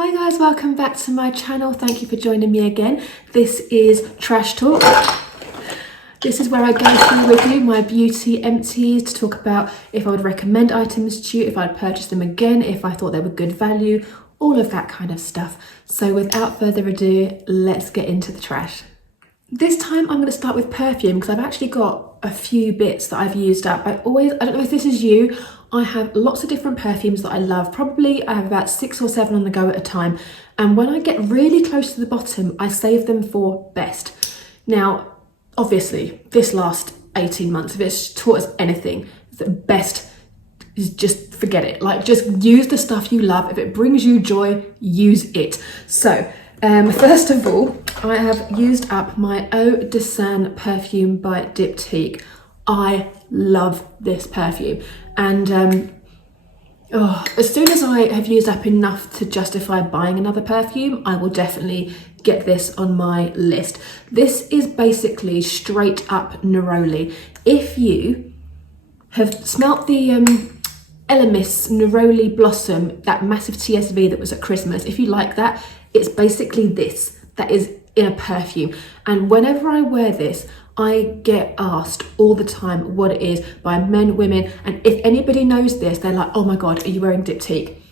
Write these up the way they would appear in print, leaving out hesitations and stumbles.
Hi guys, welcome back to my channel. Thank you for joining me again. This is Trash Talk. This is where I go through with you my beauty empties to talk about if I would recommend items to you, if I'd purchase them again, if I thought they were good value, all of that kind of stuff. So without further ado, let's get into the trash. This time I'm going to start with perfume because I've actually got a few bits that I've used up. I don't know if this is you, I have lots of different perfumes that I love. Probably I have about 6 or 7 on the go at a time. And when I get really close to the bottom, I save them for best. Now, obviously, this last 18 months, if it's taught us anything, the best is just forget it. Like, just use the stuff you love. If it brings you joy, use it. So, first of all, I have used up my Eau De Sens perfume by Diptique. I love this perfume. And as soon as I have used up enough to justify buying another perfume, I will definitely get this on my list. This is basically straight up Neroli. If you have smelt the Elemis Neroli Blossom, that massive TSV that was at Christmas, if you like that, it's basically this, that is in a perfume. And whenever I wear this, I get asked all the time what it is by men, women, and if anybody knows this, they're like, oh my God, are you wearing Diptique?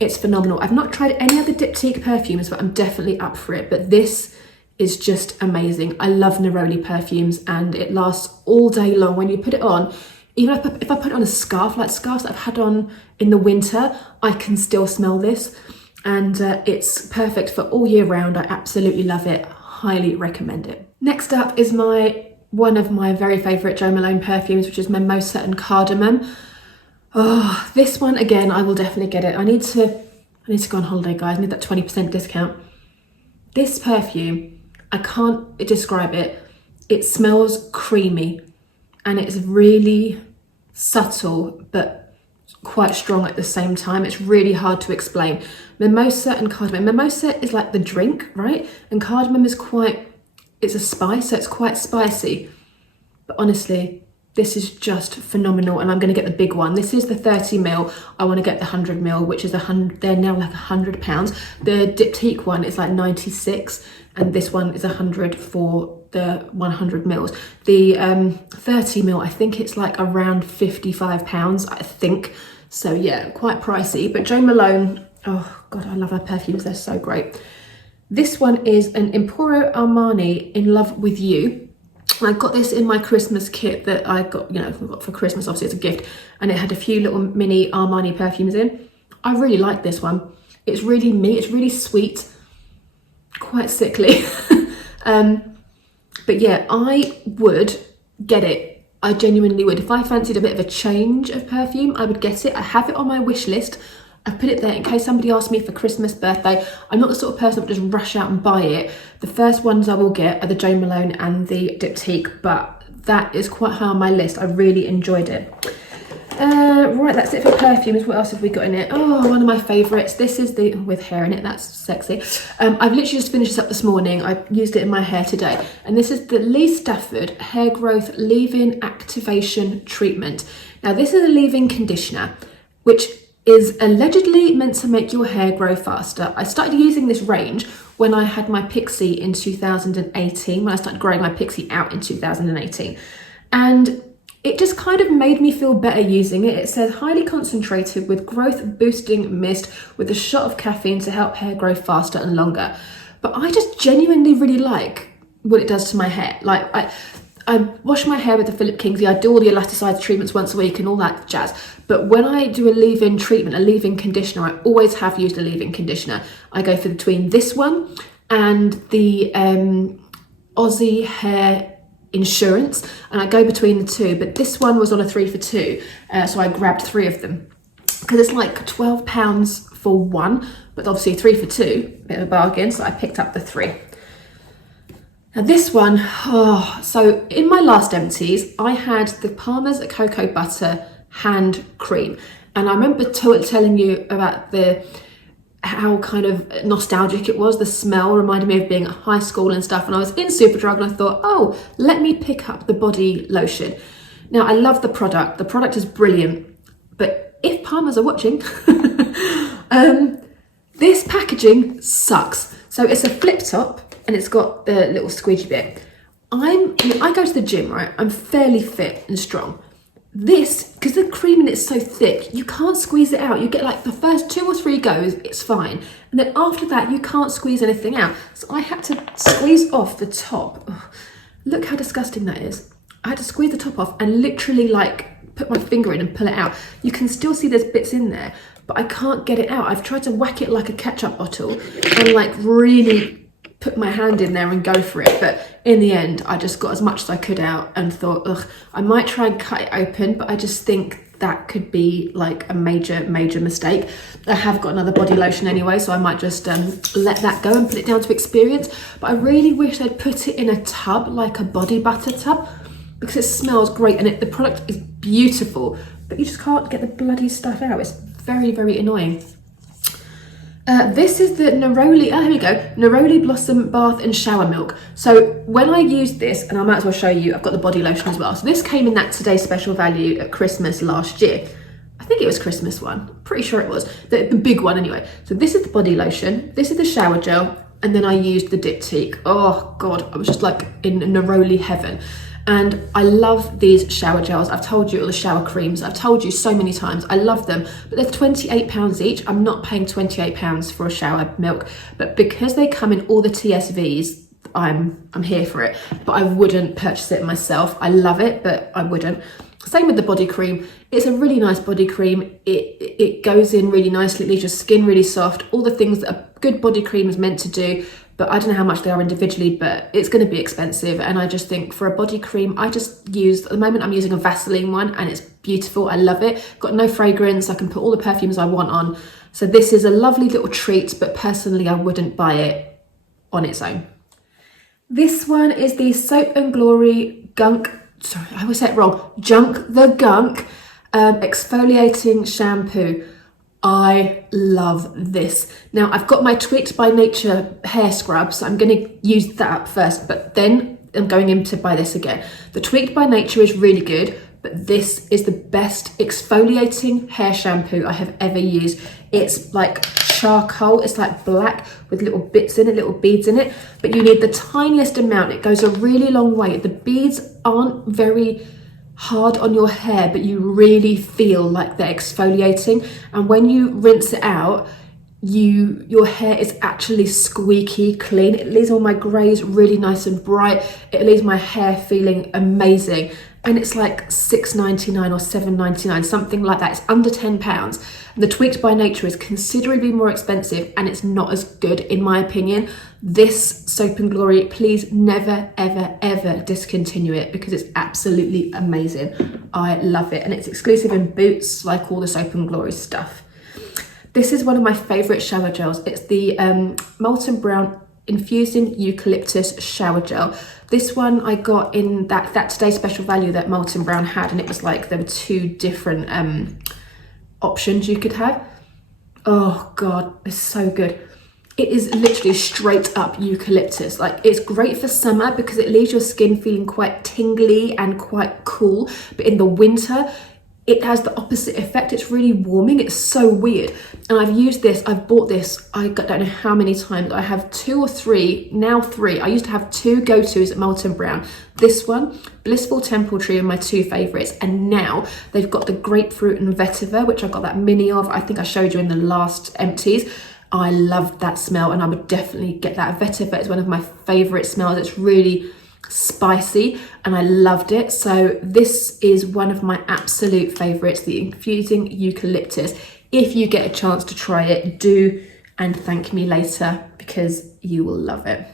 It's phenomenal. I've not tried any other Diptique perfumes, but I'm definitely up for it. But this is just amazing. I love Neroli perfumes and it lasts all day long. When you put it on, even if I put it on a scarf, like scarves that I've had on in the winter, I can still smell this. And it's perfect for all year round. I absolutely love it. Highly recommend it. Next up is one of my very favourite Jo Malone perfumes, which is Mimosa and Cardamom. Oh, this one again, I will definitely get it. I need to go on holiday, guys. I need that 20% discount. This perfume, I can't describe it. It smells creamy and it's really subtle, but quite strong at the same time. It's really hard to explain. Mimosa and cardamom. Mimosa is like the drink, right? And cardamom is it's a spice, so it's quite spicy. But honestly, this is just phenomenal, and I'm going to get the big one. This is the 30ml. I want to get the 100ml, which is they're now like £100. The Diptique one is like 96, and this one is 100 for the 100ml. The 30ml, I think it's like around £55, I think. So yeah, quite pricey. But Jo Malone, oh God, I love her perfumes. They're so great. This one is an Emporio Armani In Love With You. I got this in my Christmas kit that I got, got for Christmas, obviously it's a gift, and it had a few little mini Armani perfumes in. I really like this one. It's really me, it's really sweet, quite sickly. But yeah, I would get it. I genuinely would. If I fancied a bit of a change of perfume, I would get it. I have it on my wish list. I've put it there in case somebody asks me for Christmas, birthday. I'm not the sort of person that would just rush out and buy it. The first ones I will get are the Jo Malone and the Diptique, but that is quite high on my list. I really enjoyed it. Right, that's it for perfumes. What else have we got in it? Oh, one of my favourites. This is the with hair in it. That's sexy. I've literally just finished this up this morning. I used it in my hair today. And this is the Lee Stafford Hair Growth Leave-In Activation Treatment. Now, this is a leave-in conditioner, which is allegedly meant to make your hair grow faster. I started using this range when I had my pixie in 2018, when I started growing my pixie out in 2018. And it just kind of made me feel better using it. It says highly concentrated with growth boosting mist with a shot of caffeine to help hair grow faster and longer. But I just genuinely really like what it does to my hair. Like I wash my hair with the Philip Kingsley. I do all the elasticized treatments once a week and all that jazz. But when I do a leave-in treatment, a leave-in conditioner, I always have used a leave-in conditioner. I go for between this one and the Aussie Hair Insurance, and I go between the two. But this one was on a 3 for 2, so I grabbed 3 of them because it's like £12 for one, but obviously 3 for 2, bit of a bargain. So I picked up the 3. Now this one, so in my last empties, I had the Palmer's Cocoa Butter Hand Cream. And I remember telling you about how kind of nostalgic it was. The smell reminded me of being at high school and stuff. And I was in Superdrug and I thought, oh, let me pick up the body lotion. Now I love the product. The product is brilliant. But if Palmer's are watching, This packaging sucks. So it's a flip top and it's got the little squeegee bit. I go to the gym, right? I'm fairly fit and strong. This, because the cream in it's so thick, you can't squeeze it out. You get like the first 2 or 3 goes, it's fine. And then after that, you can't squeeze anything out. So I had to squeeze off the top. Ugh, look how disgusting that is. I had to squeeze the top off and literally like put my finger in and pull it out. You can still see there's bits in there, but I can't get it out. I've tried to whack it like a ketchup bottle and like really put my hand in there and go for it, but in the end I just got as much as I could out and thought, ugh, I might try and cut it open, but I just think that could be like a major mistake. I have got another body lotion anyway, so I might just let that go and put it down to experience. But I really wish they'd put it in a tub, like a body butter tub, because it smells great and the product is beautiful, but you just can't get the bloody stuff out. It's very annoying. This is the Neroli, here we go, Neroli Blossom Bath and Shower Milk. So when I used this, and I might as well show you, I've got the body lotion as well. So this came in that Today Special value at Christmas last year. I think it was Christmas one, pretty sure it was, the big one anyway. So this is the body lotion, this is the shower gel, and then I used the Diptique. Oh God, I was just like in Neroli heaven. And I love these shower gels. I've told you, all the shower creams, I've told you so many times, I love them, but they're £28 each. I'm not paying £28 for a shower milk, but because they come in all the TSVs, I'm here for it, but I wouldn't purchase it myself. I love it, but I wouldn't. Same with the body cream. It's a really nice body cream. It goes in really nicely, it leaves your skin really soft, all the things that a good body cream is meant to do. But I don't know how much they are individually, but it's going to be expensive. And I just think for a body cream, I just use, at the moment I'm using a Vaseline one and it's beautiful. I love it. Got no fragrance. I can put all the perfumes I want on. So this is a lovely little treat, but personally I wouldn't buy it on its own. This one is the Soap and Glory Gunk, sorry, I always say it wrong, Junk the Gunk exfoliating shampoo. I love this. Now I've got my Tweaked by Nature hair scrub, so I'm going to use that up first, but then I'm going in to buy this again. The Tweaked by Nature is really good, but this is the best exfoliating hair shampoo I have ever used. It's like charcoal, it's like black with little bits in it, little beads in it, but you need the tiniest amount. It goes a really long way. The beads aren't very hard on your hair, but you really feel like they're exfoliating, and when you rinse it out, your hair is actually squeaky clean. It leaves all my greys really nice and bright. It leaves my hair feeling amazing, and it's like £6.99 or £7.99, something like that. It's under £10. And the Tweaked by Nature is considerably more expensive, and it's not as good in my opinion. This Soap and Glory, please never ever discontinue it, because it's absolutely amazing. I love it, and it's exclusive in Boots, like all the Soap and Glory stuff. This is one of my favourite shower gels. It's the Molten Brown Infusing Eucalyptus Shower Gel. This one I got in that Today Special value that Molten Brown had, and it was like there were 2 different options you could have. Oh God, it's so good. It is literally straight up eucalyptus. Like, it's great for summer because it leaves your skin feeling quite tingly and quite cool, but in the winter it has the opposite effect. It's really warming. It's so weird. And I've used this, I've bought this, I don't know how many times. I have 2 or 3, now 3. I used to have 2 go-tos at Molten Brown. This one, Blissful Temple Tree, are my 2 favourites. And now they've got the Grapefruit and Vetiver, which I got that mini of. I think I showed you in the last Empties. I loved that smell, and I would definitely get that. Vetiver is one of my favourite smells. It's really spicy and I loved it. So this is one of my absolute favourites, the Infusing Eucalyptus. If you get a chance to try it, do, and thank me later, because you will love it.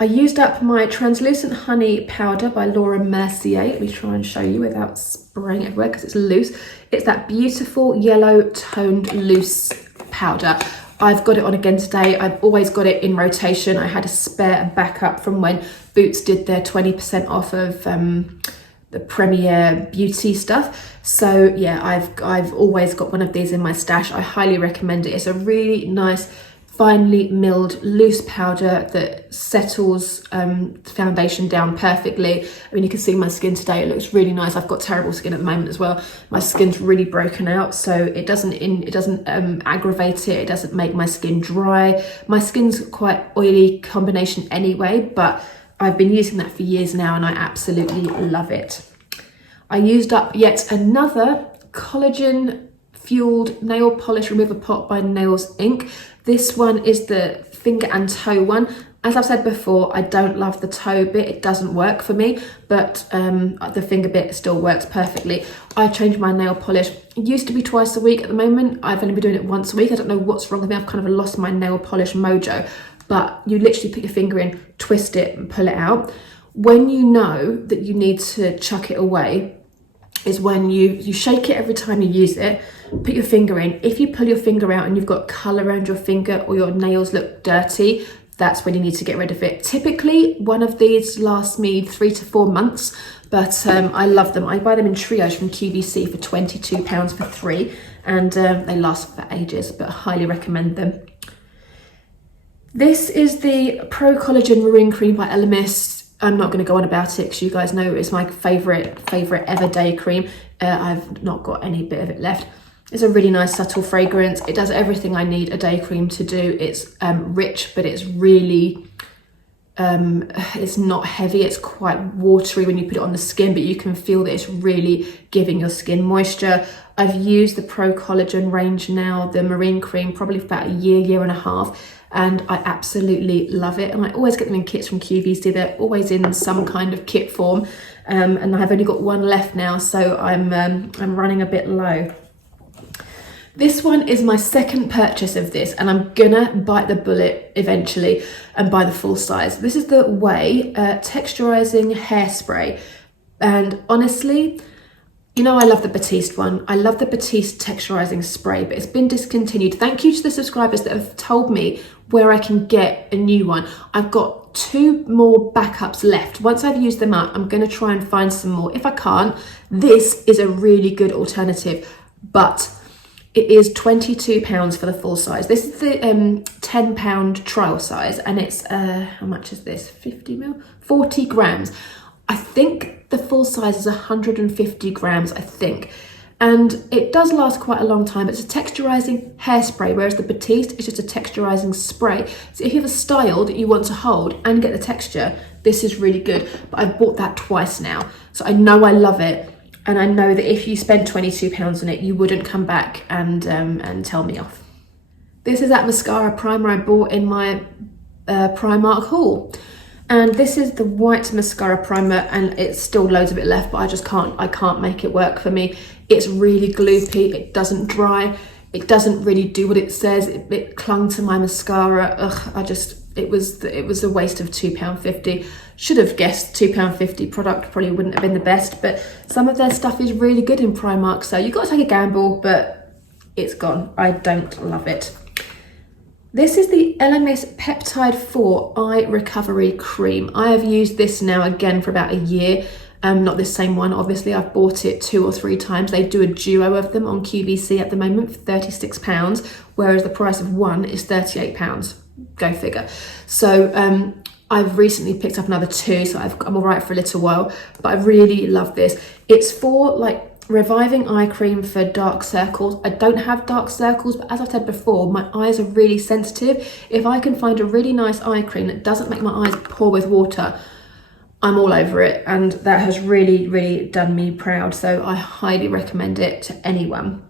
I used up my Translucent Honey powder by Laura Mercier. Let me try and show you without spraying it everywhere because it's loose. It's that beautiful yellow toned loose powder. I've got it on again today. I've always got it in rotation. I had a spare and backup from when Boots did their 20% off of the Premier beauty stuff. So yeah, I've always got one of these in my stash. I highly recommend it. It's a really nice, finely milled loose powder that settles foundation down perfectly. I mean, you can see my skin today, it looks really nice. I've got terrible skin at the moment as well. My skin's really broken out, so it doesn't aggravate it. It doesn't make my skin dry. My skin's quite oily combination anyway, but I've been using that for years now and I absolutely love it. I used up yet another collagen fueled nail polish remover pot by Nails Inc. This one is the finger and toe one. As I've said before, I don't love the toe bit, it doesn't work for me, but the finger bit still works perfectly. I change my nail polish. It used to be twice a week. At the moment, I've only been doing it once a week. I don't know what's wrong with me. I've kind of lost my nail polish mojo, but you literally put your finger in, twist it and pull it out. When you know that you need to chuck it away is when you shake it every time you use it, put your finger in. If you pull your finger out and you've got colour around your finger or your nails look dirty, that's when you need to get rid of it. Typically, one of these lasts me 3 to 4 months, but I love them. I buy them in trios from QVC for £22 for 3, and they last for ages, but I highly recommend them. This is the Pro Collagen Marine Cream by Elemis. I'm not going to go on about it because you guys know it's my favourite ever day cream. I've not got any bit of it left. It's a really nice subtle fragrance. It does everything I need a day cream to do. It's rich, but it's really, it's not heavy. It's quite watery when you put it on the skin, but you can feel that it's really giving your skin moisture. I've used the Pro Collagen range now, the marine cream, probably for about a year and a half. And I absolutely love it. And I always get them in kits from QVC. They're always in some kind of kit form. And I've only got one left now, so I'm running a bit low. This one is my second purchase of this, and I'm gonna bite the bullet eventually and buy the full size. This is the Way texturizing hairspray. And honestly, you know, I love the Batiste one. I love the Batiste texturizing spray, but it's been discontinued. Thank you to the subscribers that have told me where I can get a new one. I've got 2 more backups left. Once I've used them up, I'm going to try and find some more. If I can't, this is a really good alternative, but it is £22 for the full size. This is the £10 trial size, and it's, how much is this? 50ml? 40 grams. I think the full size is 150 grams, I think. And it does last quite a long time. It's a texturizing hairspray, whereas the Batiste is just a texturizing spray. So if you have a style that you want to hold and get the texture, this is really good. But I've bought that twice now, so I know I love it. And I know that if you spent £22 on it, you wouldn't come back and tell me off. This is that mascara primer I bought in my Primark haul. And this is the white mascara primer, and it's still loads of it left, but I can't make it work for me. It's really gloopy, it doesn't dry, it doesn't really do what it says. It clung to my mascara. Ugh, it was a waste of £2.50. Should have guessed £2.50 product probably wouldn't have been the best, but some of their stuff is really good in Primark, so you've got to take a gamble, but it's gone. I don't love it. This is the Elemis Peptide 4 Eye Recovery Cream. I have used this now again for about a year. Not this same one, obviously. I've bought it 2 or 3 times. They do a duo of them on QVC at the moment for £36, whereas the price of one is £38. Go figure. So I've recently picked up another 2, so I'm all right for a little while, but I really love this. It's for like reviving eye cream for dark circles. I don't have dark circles, but as I've said before, my eyes are really sensitive. If I can find a really nice eye cream that doesn't make my eyes pour with water, I'm all over it, and that has really, really done me proud, so I highly recommend it to anyone.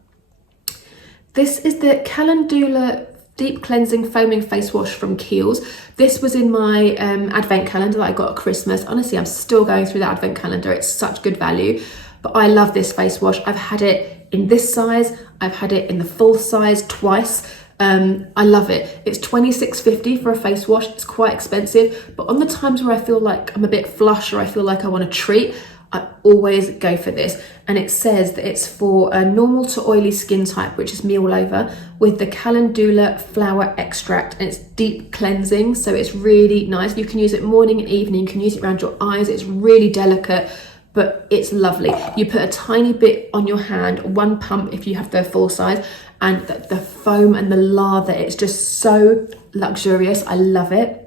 This is the Calendula Deep Cleansing Foaming Face Wash from Kiehl's. This was in my advent calendar that I got at Christmas. Honestly, I'm still going through that advent calendar. It's such good value. But I love this face wash. I've had it in this size. I've had it in the full size twice. I love it. It's $26.50 for a face wash. It's quite expensive, but on the times where I feel like I'm a bit flush or I feel like I want a treat, I always go for this. And it says that it's for a normal to oily skin type, which is me all over, with the Calendula flower extract, and it's deep cleansing, so it's really nice. You can use it morning and evening. You can use it around your eyes. It's really delicate, but it's lovely. You put a tiny bit on your hand, one pump if you have the full size, and the foam and the lather, it's just so luxurious. I love it.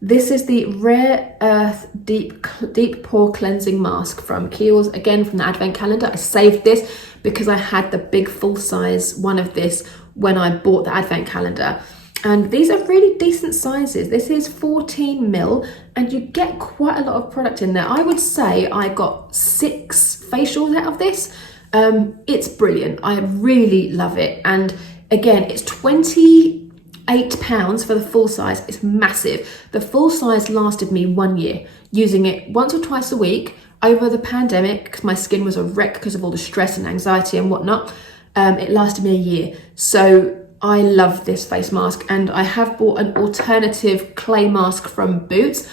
This is the Rare Earth Deep Pore Cleansing Mask from Kiehl's, again from the Advent Calendar. I saved this because I had the big full size one of this when I bought the Advent Calendar. And these are really decent sizes. This is 14 mil and you get quite a lot of product in there. I would say I got 6 facials out of this. It's brilliant. I really love it. And again, it's £28 for the full size. It's massive. The full size lasted me 1 year, using it once or twice a week over the pandemic because my skin was a wreck because of all the stress and anxiety and whatnot. It lasted me a year. So I love this face mask, and I have bought an alternative clay mask from Boots,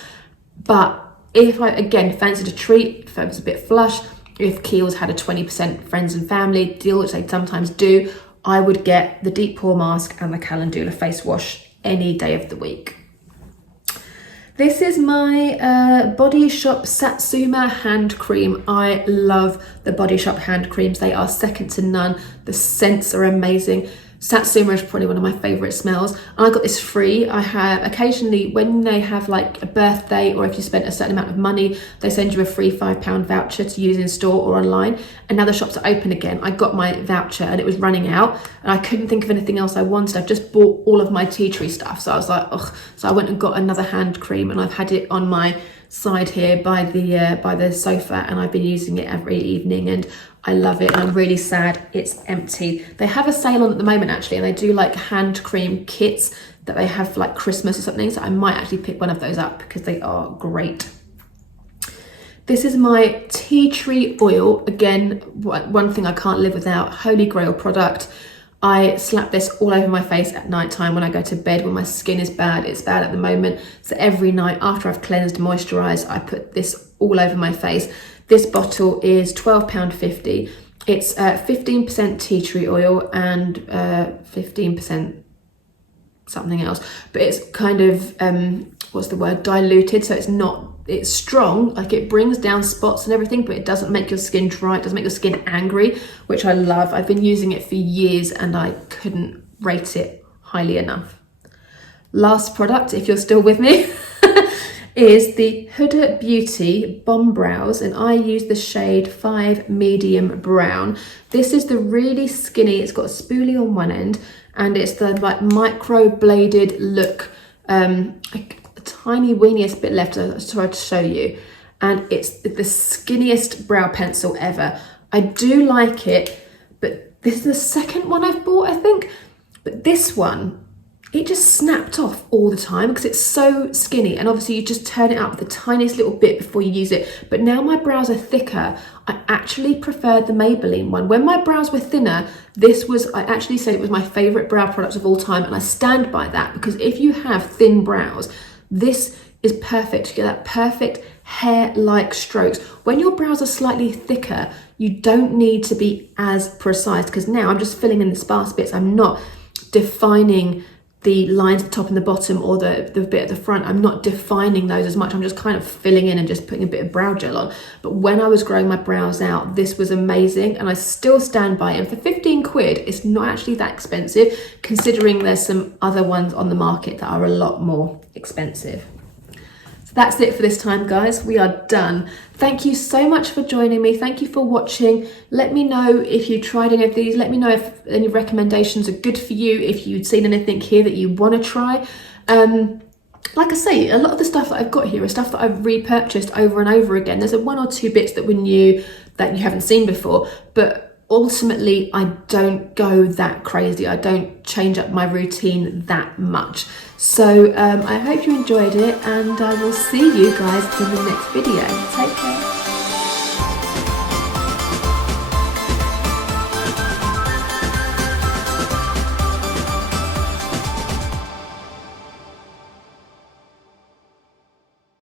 but if I again fancied a treat, if I was a bit flush, if Kiehl's had a 20% friends and family deal, which they sometimes do, I would get the deep pore mask and the Calendula face wash any day of the week. This is my Body Shop Satsuma hand cream. I love the Body Shop hand creams. They are second to none. The scents are amazing. Satsuma is probably one of my favourite smells. And I got this free. I have occasionally, when they have like a birthday or if you spent a certain amount of money, they send you a free £5 voucher to use in store or online. And now the shops are open again. I got my voucher and it was running out and I couldn't think of anything else I wanted. I've just bought all of my tea tree stuff. So I was like, ugh. So I went and got another hand cream and I've had it on my side here by the sofa, and I've been using it every evening and I love it. And I'm really sad it's empty. They have a sale on at the moment actually, and they do like hand cream kits that they have for like Christmas or something, so I might actually pick one of those up because they are great. This is my tea tree oil. Again, one thing I can't live without, holy grail product. I slap this all over my face at night time when I go to bed when my skin is bad. It's bad at the moment. So every night after I've cleansed, moisturised, I put this all over my face. This bottle is £12.50. It's 15% tea tree oil and 15% something else. But it's kind of, what's the word, diluted. So it's strong, like it brings down spots and everything, but it doesn't make your skin dry, it doesn't make your skin angry, which I love. I've been using it for years and I couldn't rate it highly enough. Last product, if you're still with me, is the Huda Beauty Bomb Brows, and I use the shade 5 Medium Brown. This is the really skinny, it's got a spoolie on one end, and it's the like micro bladed look, tiny weeniest bit left. I tried to show you, and it's the skinniest brow pencil ever. I do like it, but this is the second one I've bought, I think. But this one, it just snapped off all the time because it's so skinny, and obviously you just turn it up the tiniest little bit before you use it. But now my brows are thicker, I actually prefer the Maybelline one. When my brows were thinner, I actually said it was my favourite brow product of all time, and I stand by that, because if you have thin brows, this is perfect. You get that perfect hair-like strokes. When your brows are slightly thicker, you don't need to be as precise, because now I'm just filling in the sparse bits. I'm not defining the lines at the top and the bottom, or the bit at the front. I'm not defining those as much. I'm just kind of filling in and just putting a bit of brow gel on. But when I was growing my brows out, this was amazing, and I still stand by it. And for 15 quid, it's not actually that expensive, considering there's some other ones on the market that are a lot more expensive. So that's it for this time, guys. We are done. Thank you so much for joining me. Thank you for watching. Let me know if you tried any of these. Let me know if any recommendations are good for you, if you'd seen anything here that you want to try. Like I say, a lot of the stuff that I've got here is stuff that I've repurchased over and over again. There's one or two bits that were new that you haven't seen before, but ultimately I don't go that crazy. I don't change up my routine that much. So I hope you enjoyed it, and I will see you guys in the next video. Take care.